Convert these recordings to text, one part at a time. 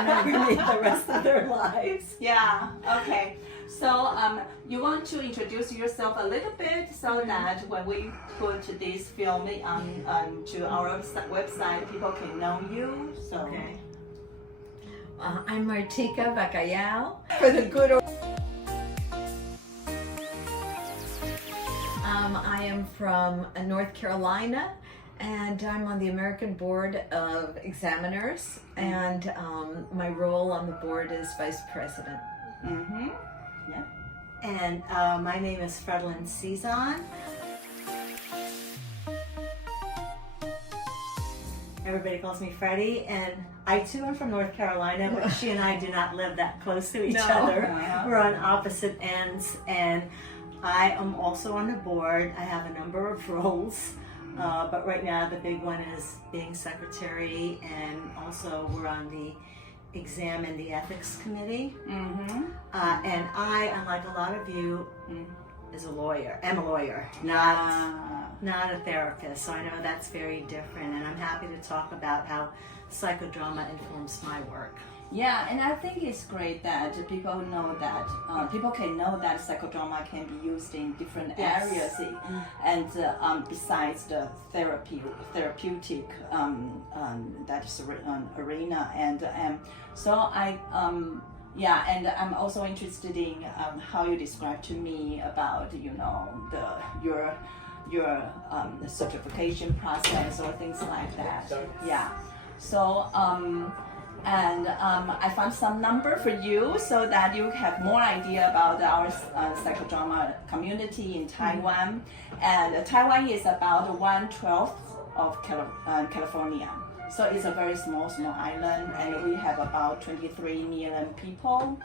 remember me the rest of their lives. Yeah, okay. So you want to introduce yourself a little bit so that when we put this film to our website, people can know you. So. Okay. I'm Martica Bacallao. For the good order. I am from North Carolina, and I'm on the American Board of Examiners, and my role on the board is Vice President. Mm-hmm. Yeah. And my name is Fredilyn Sison. Everybody calls me Freddie, and I too am from North Carolina, but she and I do not live that close to each other. We're on opposite ends, and I am also on the board. I have a number of roles, but right now the big one is being secretary, and also we're on the exam and the ethics committee. Mm-hmm. And I, unlike a lot of you, am a lawyer, not a therapist. So I know that's very different, and I'm happy to talk about how psychodrama informs my work. Yeah, and I think it's great that people know that people can know that psychodrama can be used in different areas, and besides the therapeutic that's arena, and so I yeah, and I'm also interested in how you describe to me about your certification process or things like that. Yeah, so. And I found some number for you so that you have more idea about our psychodrama community in Taiwan. And Taiwan is about 1/12 of California. So it's a very small island, and we have about 23 million people.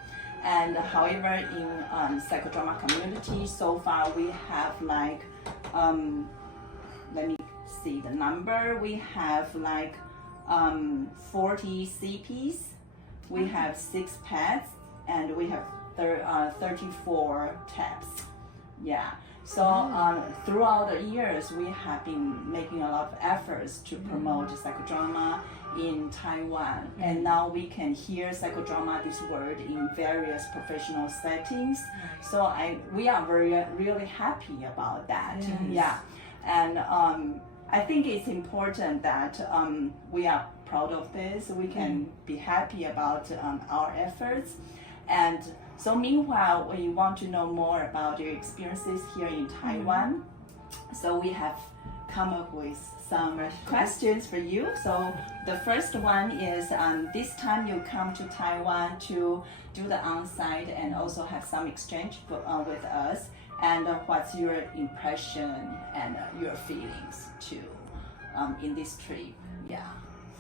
And however, in psychodrama community, so far we have like, let me see the number, we have like 40 CPs, we have 6 PETs, and we have 34 TAPs. Yeah. So throughout the years, we have been making a lot of efforts to promote psychodrama in Taiwan, and now we can hear psychodrama, this word, in various professional settings. So we are really happy about that. Yeah, and I think it's important that we are proud of this. We can be happy about our efforts. And so meanwhile, we want to know more about your experiences here in Taiwan. So we have come up with some questions for you. So the first one is, this time you come to Taiwan to do the on-site and also have some exchange with us. And what's your impression and your feelings too in this trip? Yeah.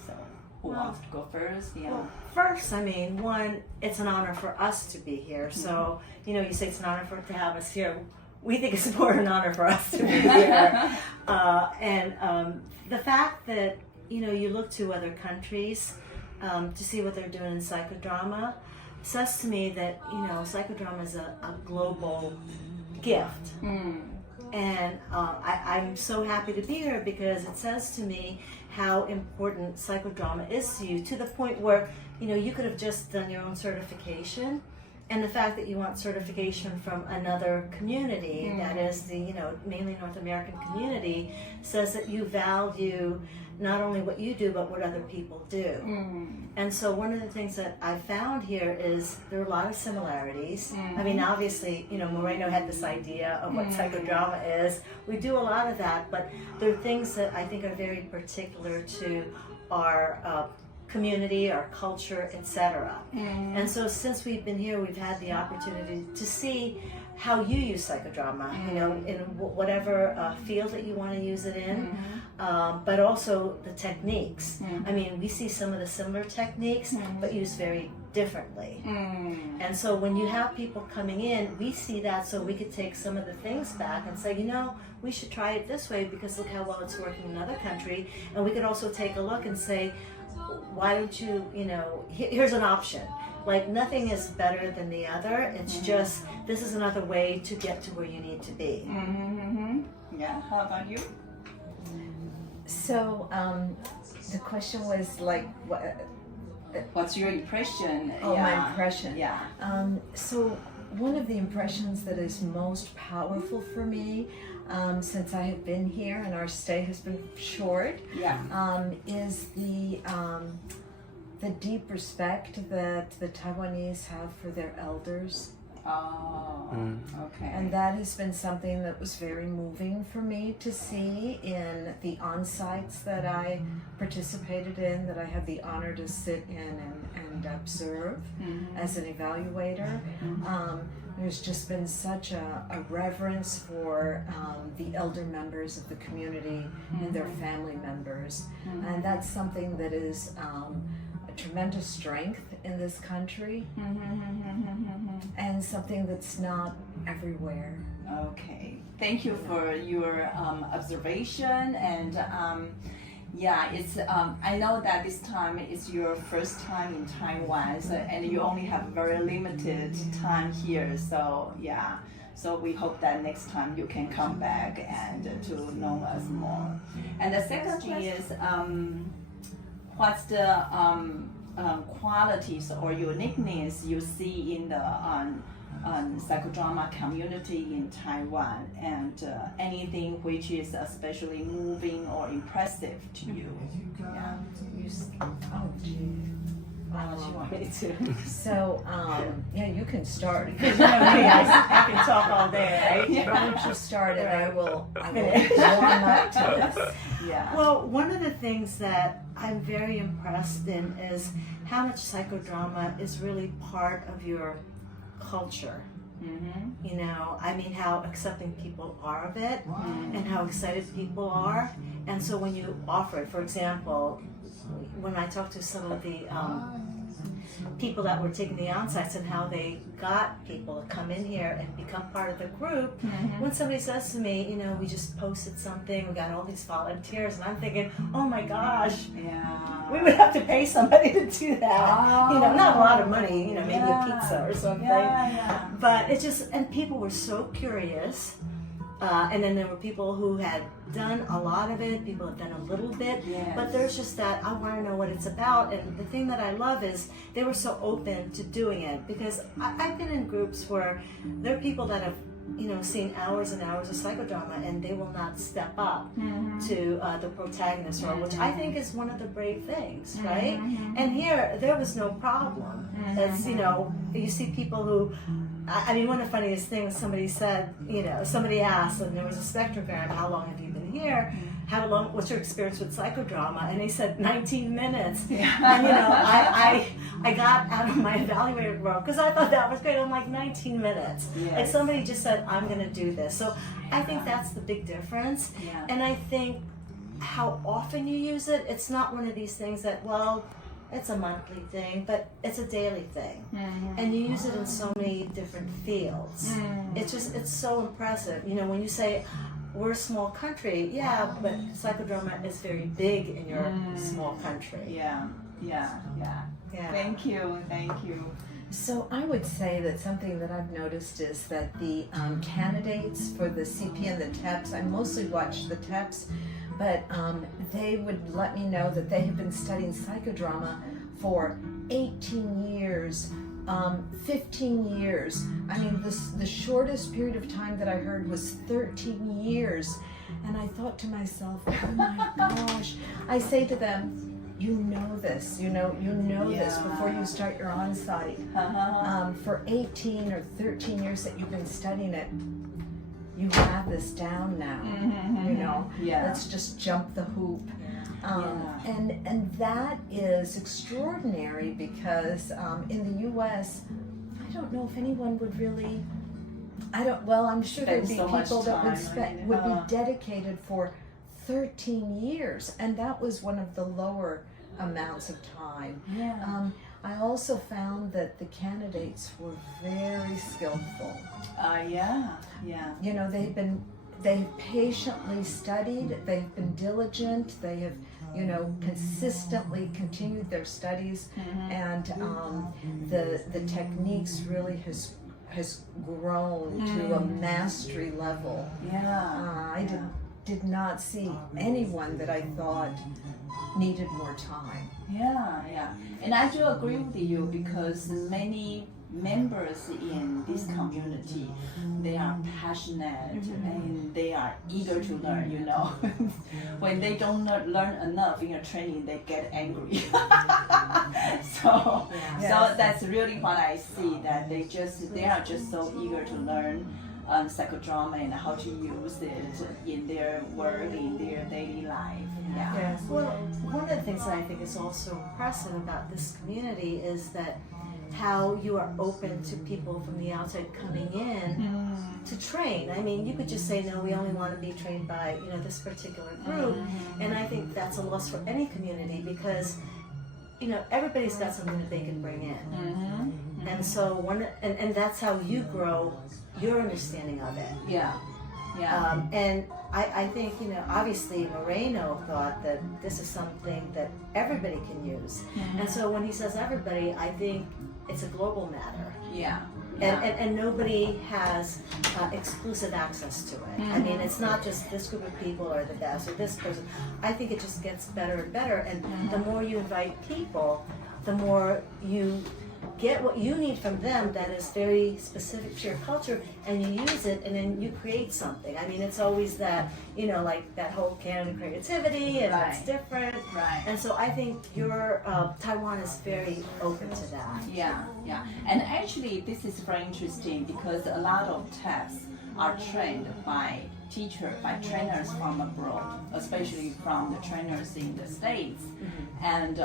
So who wants to go first? Yeah. Well, first, I mean, one, it's an honor for us to be here. So, you say it's an honor to have us here. We think it's more an honor for us to be here. And the fact that, you look to other countries to see what they're doing in psychodrama says to me that, psychodrama is a global gift. And I'm so happy to be here because it says to me how important psychodrama is to you, to the point where you could have just done your own certification, and the fact that you want certification from another community, that is the mainly North American community, says that you value not only what you do but what other people do. And so one of the things that I found here is there are a lot of similarities. I mean, obviously, Moreno had this idea of what psychodrama is. We do a lot of that, but there are things that I think are very particular to our community, our culture, etc. And so since we've been here, we've had the opportunity to see how you use psychodrama, in whatever field that you want to use it in, but also the techniques. I mean, we see some of the similar techniques, but used very differently. And so when you have people coming in, we see that, so we could take some of the things back and say, we should try it this way because look how well it's working in another country. And we could also take a look and say, why don't you, here's an option. Like, nothing is better than the other. It's just, this is another way to get to where you need to be. Yeah, how about you? So the question was like, What's your impression? Oh, my impression. Yeah. So one of the impressions that is most powerful for me, since I have been here and our stay has been short, is the deep respect that the Taiwanese have for their elders. Oh, okay. And that has been something that was very moving for me to see in the on-sites that I participated in, that I had the honor to sit in and observe as an evaluator. There's just been such a reverence for the elder members of the community and their family members. And that's something that is tremendous strength in this country, and something that's not everywhere. Okay, thank you for your observation, and it's I know that this time is your first time in Taiwan, and you only have very limited time here, so we hope that next time you can come back and to know us more. And the second thing is, what's the qualities or uniqueness you see in the psychodrama community in Taiwan, and anything which is especially moving or impressive to you? Unless you want me to. So, you can start. I can talk all day, right? Why don't you start and I will warm up to this. Yeah. Well, one of the things that I'm very impressed in is how much psychodrama is really part of your culture. You know, I mean, how accepting people are of it, and how excited people are. And so when you offer it, for example, when I talked to some of the people that were taking the on-sites and how they got people to come in here and become part of the group, when somebody says to me, you know, we just posted something, we got all these volunteers, and I'm thinking, oh my gosh, we would have to pay somebody to do that. You know, not a lot of money, you know, maybe a pizza or something. But it just, and people were so curious. And then there were people who had done a lot of it, people have done a little bit, but there's just that, I want to know what it's about. And the thing that I love is they were so open to doing it, because I've been in groups where there are people that have, you know, seen hours and hours of psychodrama and they will not step up to the protagonist role, which I think is one of the brave things, right? And here, there was no problem. It's, you know, you see people who, I mean, one of the funniest things, somebody said, you know, somebody asked, and there was a spectrogram, how long have you been here? How long, what's your experience with psychodrama? And they said 19 minutes. And, you know, I got out of my evaluator role because I thought that was great. I'm like, 19 minutes. Like somebody just said, I'm going to do this. So I think that's the big difference. And I think how often you use it, it's not one of these things that, well, it's a monthly thing, but it's a daily thing. And you use it in so many different fields. It's just, it's so impressive. You know, when you say, we're a small country, but psychodrama is very big in your small country. Thank you. So I would say that something that I've noticed is that the candidates for the CP and the TEPS, I mostly watch the TEPS, but they would let me know that they have been studying psychodrama for 18 years, 15 years. I mean, the shortest period of time that I heard was 13 years. And I thought to myself, oh my gosh. I say to them, you know this, you know this before you start your on-site. For 18 or 13 years that you've been studying it, you have this down now, you know. Let's just jump the hoop. And that is extraordinary because in the U.S., I don't know if anyone would really, I'm sure there'd be people that would be dedicated for 13 years, and that was one of the lower amounts of time. I also found that the candidates were very skillful. You know, they've patiently studied, they've been diligent, they have, you know, consistently continued their studies, and the techniques really has grown to a mastery level. I did did not see anyone that I thought needed more time. Yeah. And I do agree with you because many members in this community, they are passionate and they are eager to learn, you know. When they don't learn enough in a training, they get angry. So that's really what I see, that they are just so eager to learn psychodrama and how to use it in their work, in their daily life. Yes. Well, one of the things that I think is also impressive about this community is that how you are open to people from the outside coming in to train. I mean, you could just say, no, we only want to be trained by, you know, this particular group. And I think that's a loss for any community because, you know, everybody's got something that they can bring in. And so and that's how you grow your understanding of it. Yeah. And I think, you know, obviously Moreno thought that this is something that everybody can use. And so when he says everybody, I think it's a global matter. And nobody has exclusive access to it. I mean, it's not just this group of people or the best or this person. I think it just gets better and better. And the more you invite people, the more you get what you need from them that is very specific to your culture, and you use it, and then you create something. I mean, it's always that, you know, like that whole canon of creativity, and it's different. And so I think your Taiwan is very open to that. Yeah. And actually, this is very interesting because a lot of TAPs are trained by trainers from abroad, especially from the trainers in the States. And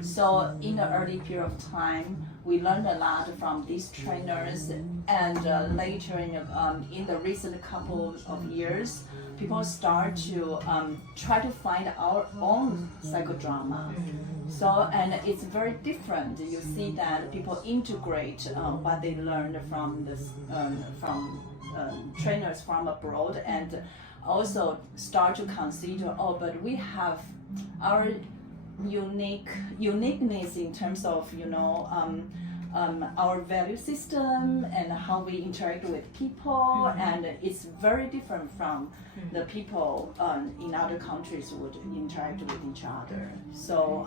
so in the early period of time, we learned a lot from these trainers, and later in the recent couple of years, people start to try to find our own psychodrama. So, and it's very different. You see that people integrate what they learned from trainers from abroad, and also start to consider, but we have our uniqueness in terms of, you know, our value system and how we interact with people, and it's very different from the people in other countries would interact with each other. So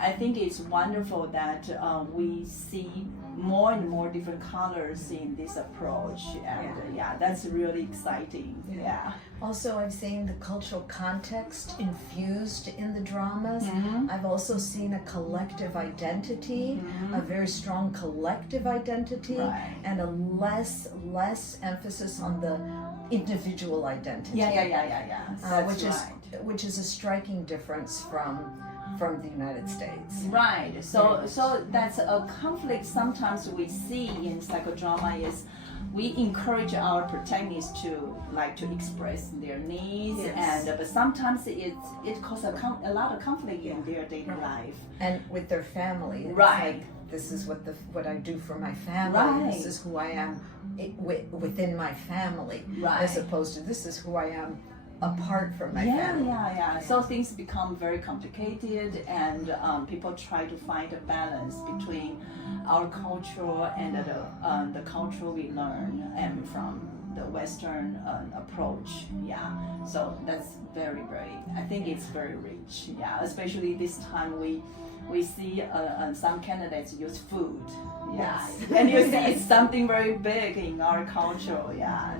I think it's wonderful that we see more and more different colors in this approach, and that's really exciting. Also, I'm seeing the cultural context infused in the dramas. I've also seen a collective identity, a very strong collective identity, and a less emphasis on the individual identity. Which is a striking difference from the United States. Right. So that's a conflict sometimes we see in psychodrama is we encourage our protagonists to express their needs, but sometimes it causes a lot of conflict in their daily life and with their family. It's like, this is what I do for my family. This is who I am within my family, as opposed to this is who I am apart from my family. So things become very complicated, and people try to find a balance between our culture and the culture we learn and from the Western approach. So that's very, I think it's very rich. Especially this time we see some candidates use food. And you see it's something very big in our culture.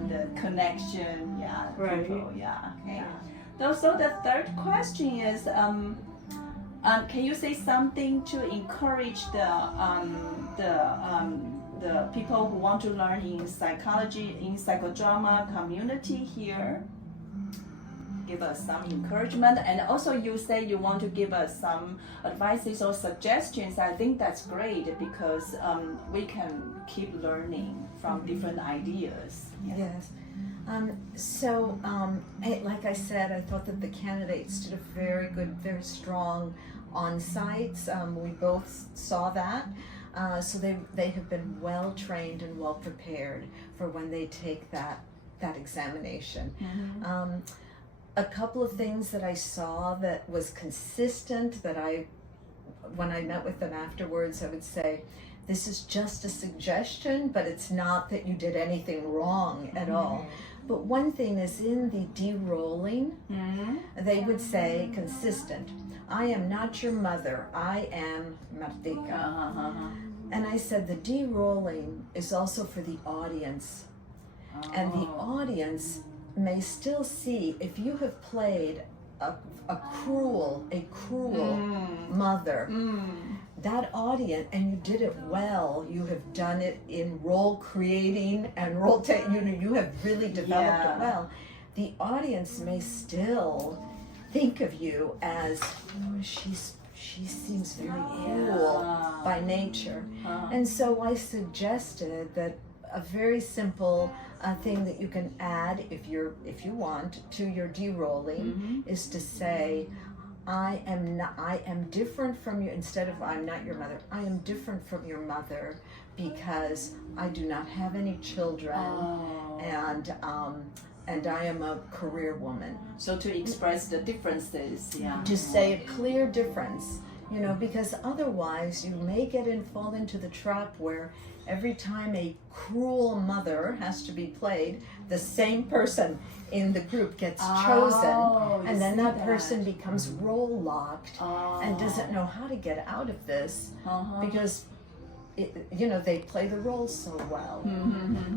The connection. People. So the third question is, can you say something to encourage the people who want to learn in psychology, in psychodrama community here? Give us some encouragement, and also you say you want to give us some advices or suggestions. I think that's great because we can keep learning from different ideas. Yes. Like I said, I thought that the candidates did a very good, very strong on-sites. We both saw that. So they have been well trained and well prepared for when they take that examination. A couple of things that I saw that was consistent, that when I met with them afterwards, I would say, this is just a suggestion, but it's not that you did anything wrong at all. But one thing is in the de-rolling, they would say consistent. I am not your mother. I am Martica. And I said the de-rolling is also for the audience. And the audience may still see if you have played a cruel mother, that audience, and you did it well, you have done it in role creating and role you have really developed it well. The audience may still think of you as, she seems very cruel by nature. And so I suggested that a very simple thing that you can add if you want to your de-rolling is to say, I am different from you. Instead of I'm not your mother, I am different from your mother because I do not have any children, and I am a career woman. So to express the differences, To say a clear difference, because otherwise you may fall into the trap where every time a cruel mother has to be played, the same person in the group gets chosen, and then that person becomes role locked and doesn't know how to get out of this because they play the role so well.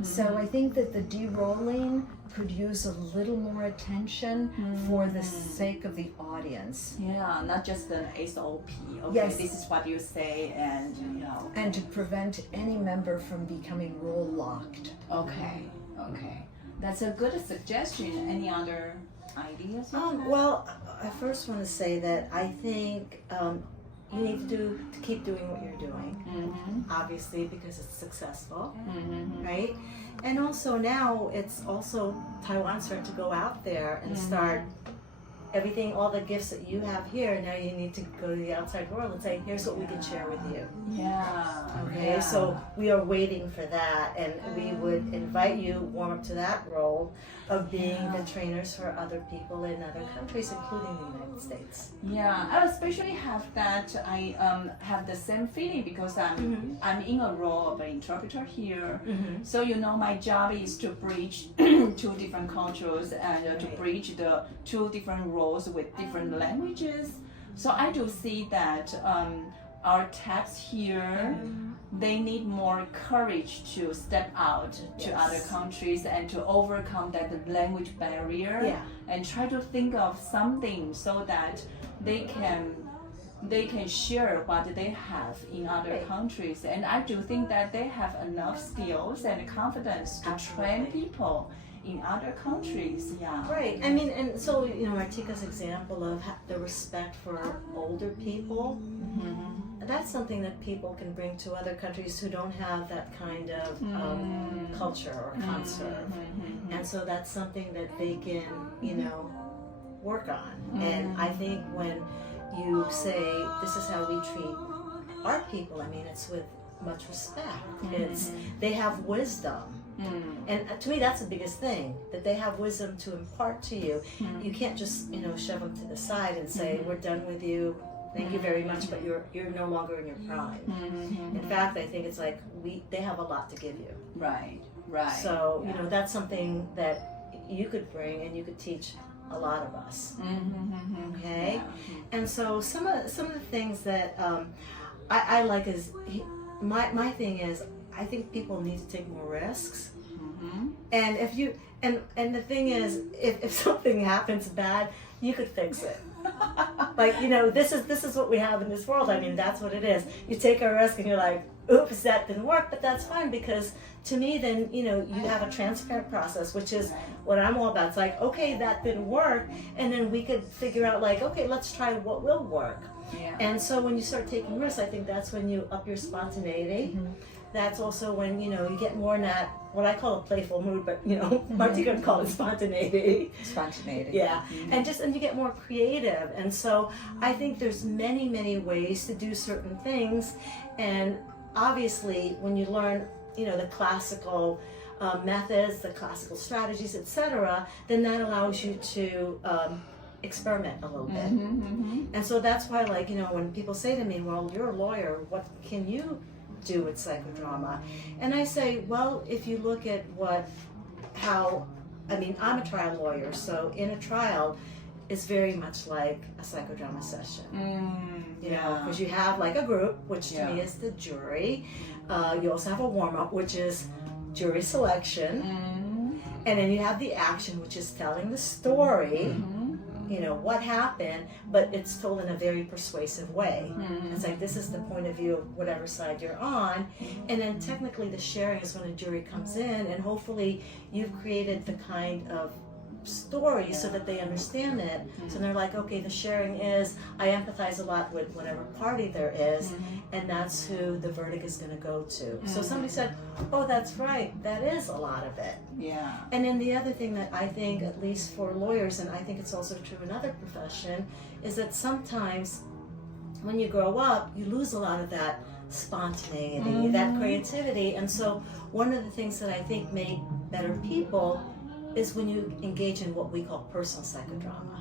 So I think that the de-rolling could use a little more attention for the sake of the audience. Yeah, not just an SOP. Okay, Yes. This is what you say, and And to prevent any member from becoming role locked. Okay. That's a good suggestion. Any other ideas? Well, I first want to say that I think you need to keep doing what you're doing, obviously, because it's successful, right? And also now it's also Taiwan starting to go out there and start everything, all the gifts that you have here. Now you need to go to the outside world and say, here's what we can share with you. Yeah. Okay, so we are waiting for that, and we would invite you warm up to that role of being the trainers for other people in other countries, including the United States. Yeah, I especially have that. I have the same feeling because I'm in a role of an interpreter here. So my job is to bridge two different cultures and to bridge the two different roles with different languages. So I do see that our TAPs here, they need more courage to step out to other countries and to overcome that language barrier and try to think of something so that they can share what they have in other countries. And I do think that they have enough skills and confidence to train people in other countries. Right. I mean, and so Martica's example of the respect for older people, that's something that people can bring to other countries who don't have that kind of culture or conserve. And so that's something that they can, work on. And I think when you say, this is how we treat our people, I mean, it's with much respect. They have wisdom. And to me, that's the biggest thing, that they have wisdom to impart to you. You can't just, shove them to the side and say, we're done with you. Thank you very much, but you're no longer in your prime. In fact, I think it's like they have a lot to give you. Right. So that's something that you could bring and you could teach a lot of us. Okay, and so some of the things that I like is my thing is I think people need to take more risks. And if you and the thing is, if something happens bad, you could fix it. Like, this is what we have in this world. I mean, that's what it is. You take a risk and you're like, oops, that didn't work, but that's fine, because to me then, you have a transparent process, which is what I'm all about. It's like, okay, that didn't work, and then we could figure out like, okay, let's try what will work. And so when you start taking risks, I think that's when you up your spontaneity. That's also when, you get more in that, what I call a playful mood, but, Martica would call it spontaneity. Yeah, and you get more creative. And so I think there's many, many ways to do certain things. And obviously, when you learn, the classical methods, the classical strategies, etc., then that allows you to experiment a little bit. And so that's why, like, when people say to me, well, you're a lawyer, what can you do with psychodrama? And I say, well, if you look at how I mean, I'm a trial lawyer, so in a trial, it's very much like a psychodrama session. You know, because you have like a group, which to me is the jury. You also have a warm-up, which is jury selection. And then you have the action, which is telling the story, you know, what happened, but it's told in a very persuasive way. It's like, this is the point of view of whatever side you're on. And then technically the sharing is when a jury comes in, and hopefully you've created the kind of story so that they understand it. So they're like, okay, the sharing is, I empathize a lot with whatever party there is, and that's who the verdict is going to go to. So somebody said, oh, that's right, that is a lot of it. Yeah. And then the other thing that I think, at least for lawyers, and I think it's also true in other profession, is that sometimes when you grow up, you lose a lot of that spontaneity, that creativity. And so one of the things that I think make better people is when you engage in what we call personal psychodrama.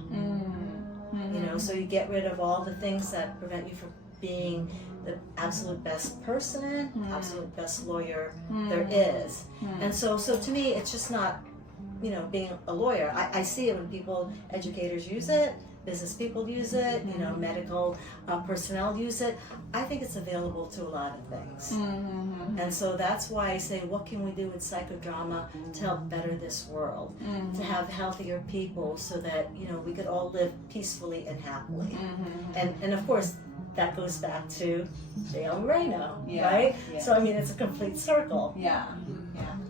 You know, so you get rid of all the things that prevent you from being the absolute best person, absolute best lawyer there is. And so to me, it's just not, you know, being a lawyer. I see it when people, educators use it, business people use it, you know, medical personnel use it. I think it's available to a lot of things. And so that's why I say, what can we do with psychodrama to help better this world? To have healthier people so that, you know, we could all live peacefully and happily. And of course, that goes back to Dale Moreno, right? So I mean, it's a complete circle.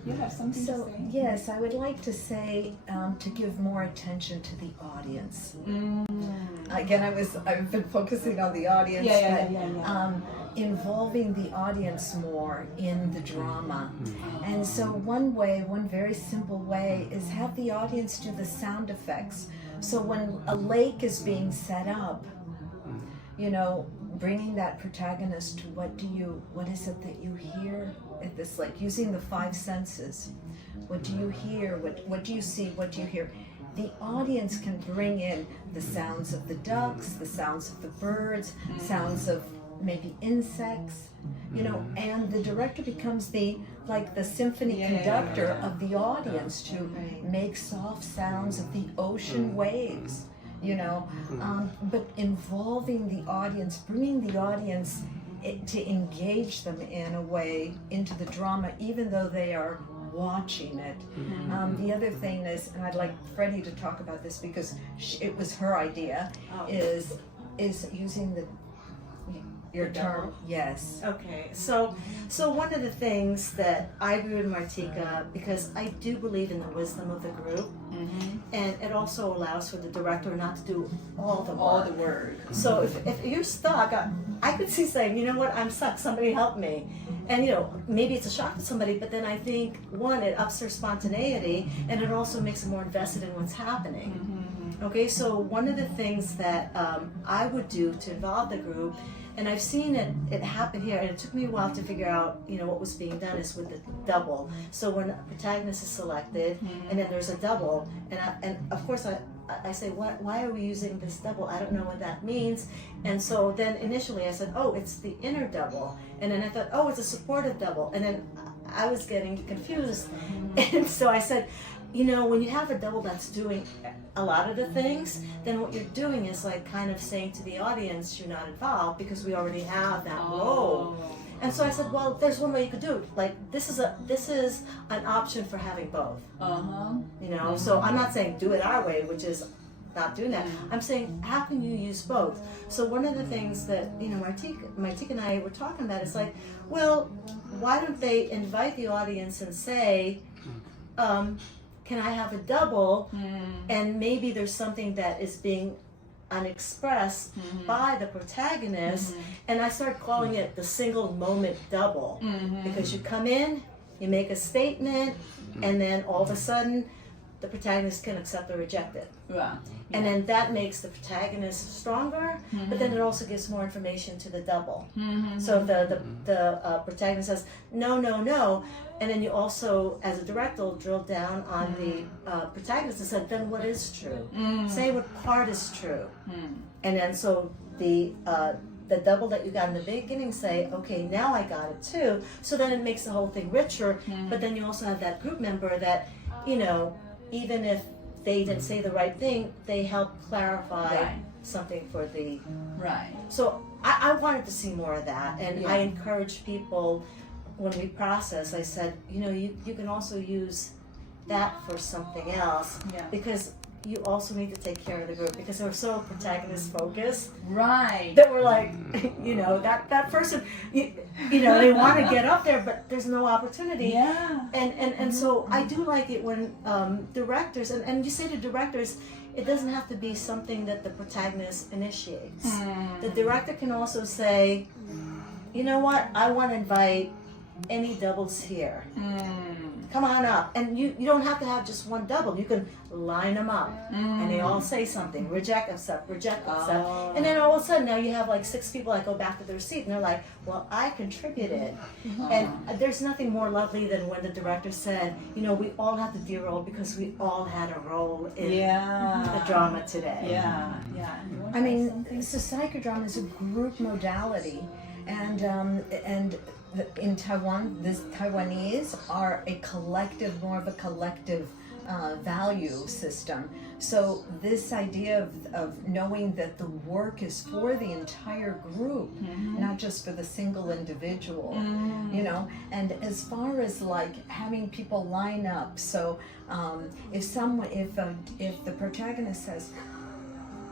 You have something to say? Yes, I would like to say to give more attention to the audience. Again, I've been focusing on the audience, involving the audience more in the drama. And so one very simple way is have the audience do the sound effects. So when a lake is being set up, you know, bringing that protagonist to what is it that you hear at this lake, using the 5 senses. What do you hear? What do you see? What do you hear? The audience can bring in the sounds of the ducks, the sounds of the birds, sounds of maybe insects, you know, and the director becomes the symphony conductor of the audience to make soft sounds of the ocean waves. You know, but involving the audience, bringing the audience to engage them in a way into the drama, even though they are watching it. The other thing is, and I'd like Freddie to talk about this because it was her idea, is using your term. Yes. Okay, so one of the things that I agree with Martica, because I do believe in the wisdom of the group, and it also allows for the director not to do all the work. So if you're stuck, I could see saying, you know what, I'm stuck, somebody help me. And you know, maybe it's a shock to somebody, but then I think, one, it ups their spontaneity, and it also makes them more invested in what's happening. Okay, so one of the things that I would do to involve the group, and I've seen it happen here, and it took me a while to figure out, you know, what was being done, is with the double. So when a protagonist is selected, and then there's a double, and of course I say, why are we using this double? I don't know what that means. And so then initially I said, oh, it's the inner double. And then I thought, oh, it's a supportive double. And then I was getting confused. And so I said, you know, when you have a double that's doing a lot of the things, then what you're doing is like kind of saying to the audience, you're not involved because we already have that role. And so I said, well, there's one way you could do it. Like, this is an option for having both. You know, so I'm not saying do it our way, which is not doing that. I'm saying, how can you use both? So one of the things that, you know, Martica and I were talking about is like, well, why don't they invite the audience and say, can I have a double? And maybe there's something that is being unexpressed by the protagonist, and I start calling it the single moment double, because you come in, you make a statement, and then all of a sudden the protagonist can accept or reject it. And then that makes the protagonist stronger, but then it also gives more information to the double. So if the protagonist says, no, no, no, and then you also, as a director, will drill down on the protagonist and say, then what is true? Say what part is true. And then so the double that you got in the beginning say, okay, now I got it too. So then it makes the whole thing richer, but then you also have that group member that, you know, even if they didn't say the right thing, they help clarify Right. something for the. Right. So I wanted to see more of that, and Yeah. I encourage people when we process. I said, you can also use that for something else, Yeah. because you also need to take care of the group, because we're so protagonist focused Right. that we're like, that person, they want to get up there, but there's no opportunity. Yeah. And so I do like it when directors, and you say to directors, it doesn't have to be something that the protagonist initiates. The director can also say, you know what, I want to invite any doubles here. Come on up. And you don't have to have just one double. You can line them up and they all say something, reject, accept, and then all of a sudden now you have like 6 people that go back to their seat and they're like, well, I contributed. And there's nothing more lovely than when the director said, we all have to de-roll because we all had a role in the drama today. Yeah. I mean, so psychodrama is a group modality, and in Taiwan, the Taiwanese are more of a collective value system. So this idea of knowing that the work is for the entire group, not just for the single individual, and as far as like having people line up. So if the protagonist says,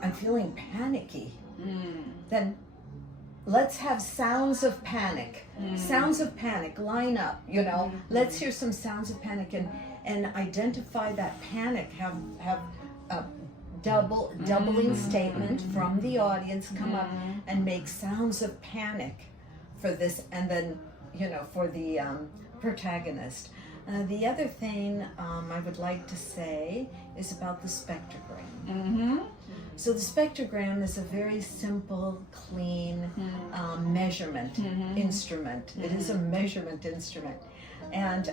I'm feeling panicky, then let's have sounds of panic. Sounds of panic, line up, Let's hear some sounds of panic and identify that panic. Have a doubling statement from the audience come up and make sounds of panic for this, and then, for the protagonist. The other thing I would like to say is about the spectrogram. So the spectrogram is a very simple, clean measurement instrument. It is a measurement instrument, and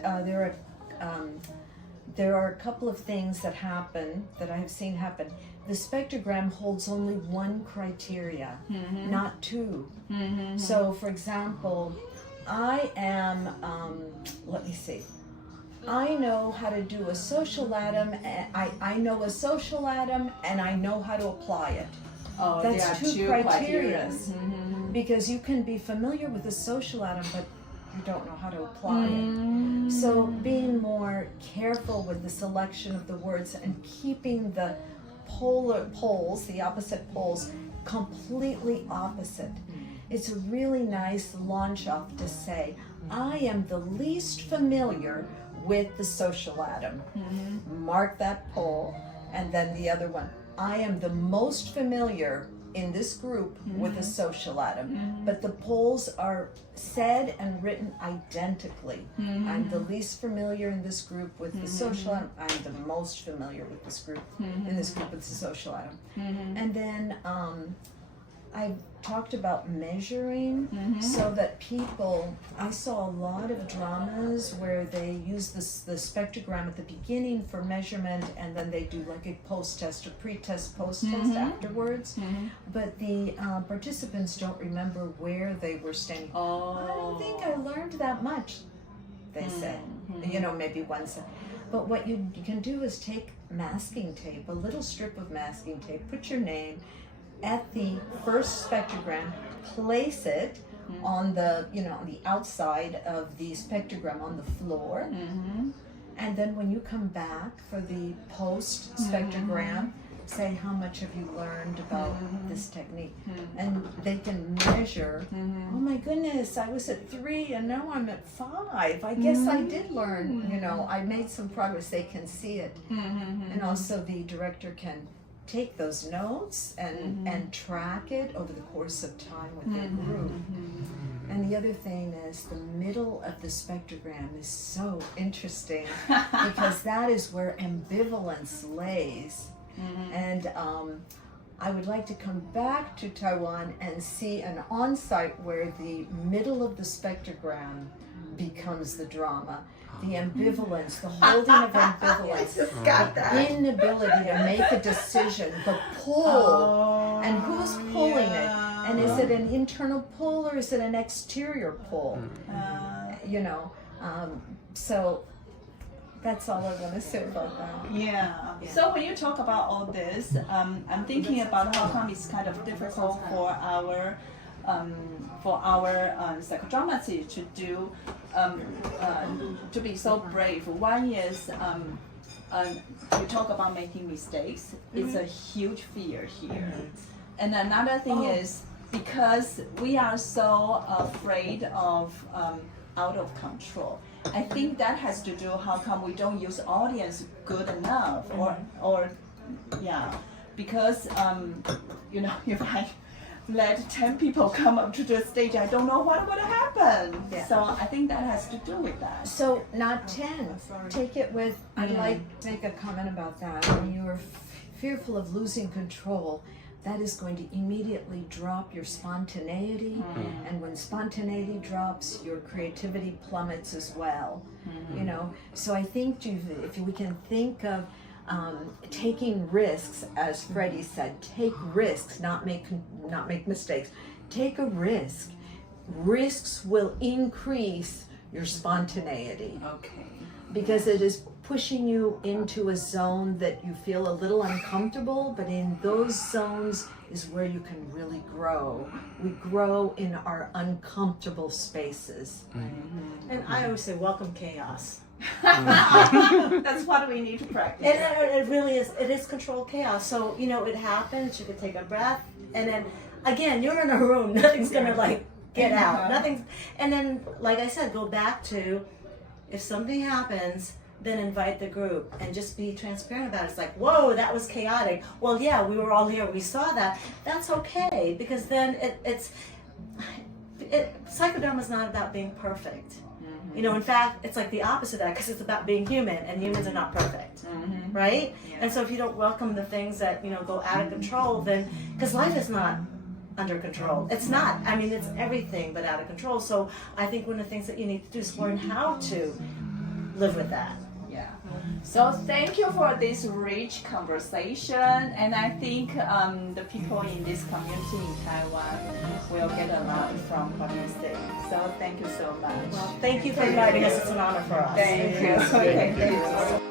there are a couple of things that I have seen happen. The spectrogram holds only one criteria, not two. So, for example, I am, let me see. I know how to do a social atom, and I know a social atom, and I know how to apply it. Oh, That's there are two two criteria. Because you can be familiar with a social atom, but you don't know how to apply it. So being more careful with the selection of the words and keeping the poles, the opposite poles, completely opposite. It's a really nice launch off to say, I am the least familiar with the social atom. Mark that pole, and then the other one. I am the most familiar in this group with the social atom, but the poles are said and written identically. I'm the least familiar in this group with the social atom. I'm the most familiar with this group in this group with the social atom. And then I talked about measuring so that I saw a lot of dramas where they use the spectrogram at the beginning for measurement, and then they do like a post-test or pre-test, post-test afterwards. But the participants don't remember where they were standing. I don't think I learned that much, they say. Maybe once. But what you can do is take masking tape, a little strip of masking tape, put your name at the first spectrogram, place it on the on the outside of the spectrogram on the floor, and then when you come back for the post spectrogram, say how much have you learned about this technique, and they can measure. Oh my goodness, I was at 3 and now I'm at 5. I guess I did learn. I made some progress. They can see it, and also the director can take those notes and track it over the course of time with their group. And the other thing is the middle of the spectrogram is so interesting because that is where ambivalence lays. And I would like to come back to Taiwan and see an on-site where the middle of the spectrogram becomes the drama. The ambivalence, the holding of ambivalence, the inability to make a decision, the pull, and who's pulling it, and is it an internal pull or is it an exterior pull? So That's all I want to say about that. Yeah. So when you talk about all this, I'm thinking about how come it's kind of difficult for our psychodramacy to do to be so brave. One is you talk about making mistakes. It's a huge fear here. And another thing is because we are so afraid of out of control. I think that has to do how come we don't use audience good enough or because you know, if I let 10 people come up to the stage, I don't know what would happen. Yeah. So I think that has to do with that. So not 10. Take it with, I'd like to make a comment about that. When you are fearful of losing control, that is going to immediately drop your spontaneity. And when spontaneity drops, your creativity plummets as well. You know, so I think if we can think of taking risks, as Freddie said, take risks, not make mistakes. Take a risk. Risks will increase your spontaneity. Okay. Because it is pushing you into a zone that you feel a little uncomfortable, but in those zones is where you can really grow. We grow in our uncomfortable spaces. And I always say, welcome chaos. That's what we need to practice. And it really is, it is controlled chaos. So, you know, it happens, you can take a breath, and then, again, you're in a room, nothing's gonna like get out. Nothing's, and then, like I said, go back to, if something happens, then invite the group and just be transparent about it. It's like, whoa, that was chaotic. Well, yeah, we were all here, we saw that. That's okay, because then psychodrama is not about being perfect. You know, in fact, it's like the opposite of that, because it's about being human, and humans are not perfect, right? Yeah. And so if you don't welcome the things that, you know, go out of control, then, because life is not under control. It's not. I mean, it's everything but out of control. So I think one of the things that you need to do is learn how to live with that. Yeah. So thank you for this rich conversation, and I think the people in this community in Taiwan will get a lot from what you say. So thank you so much. Well, thank you for inviting us. It's an honor for us. Thank you. Okay, thank you.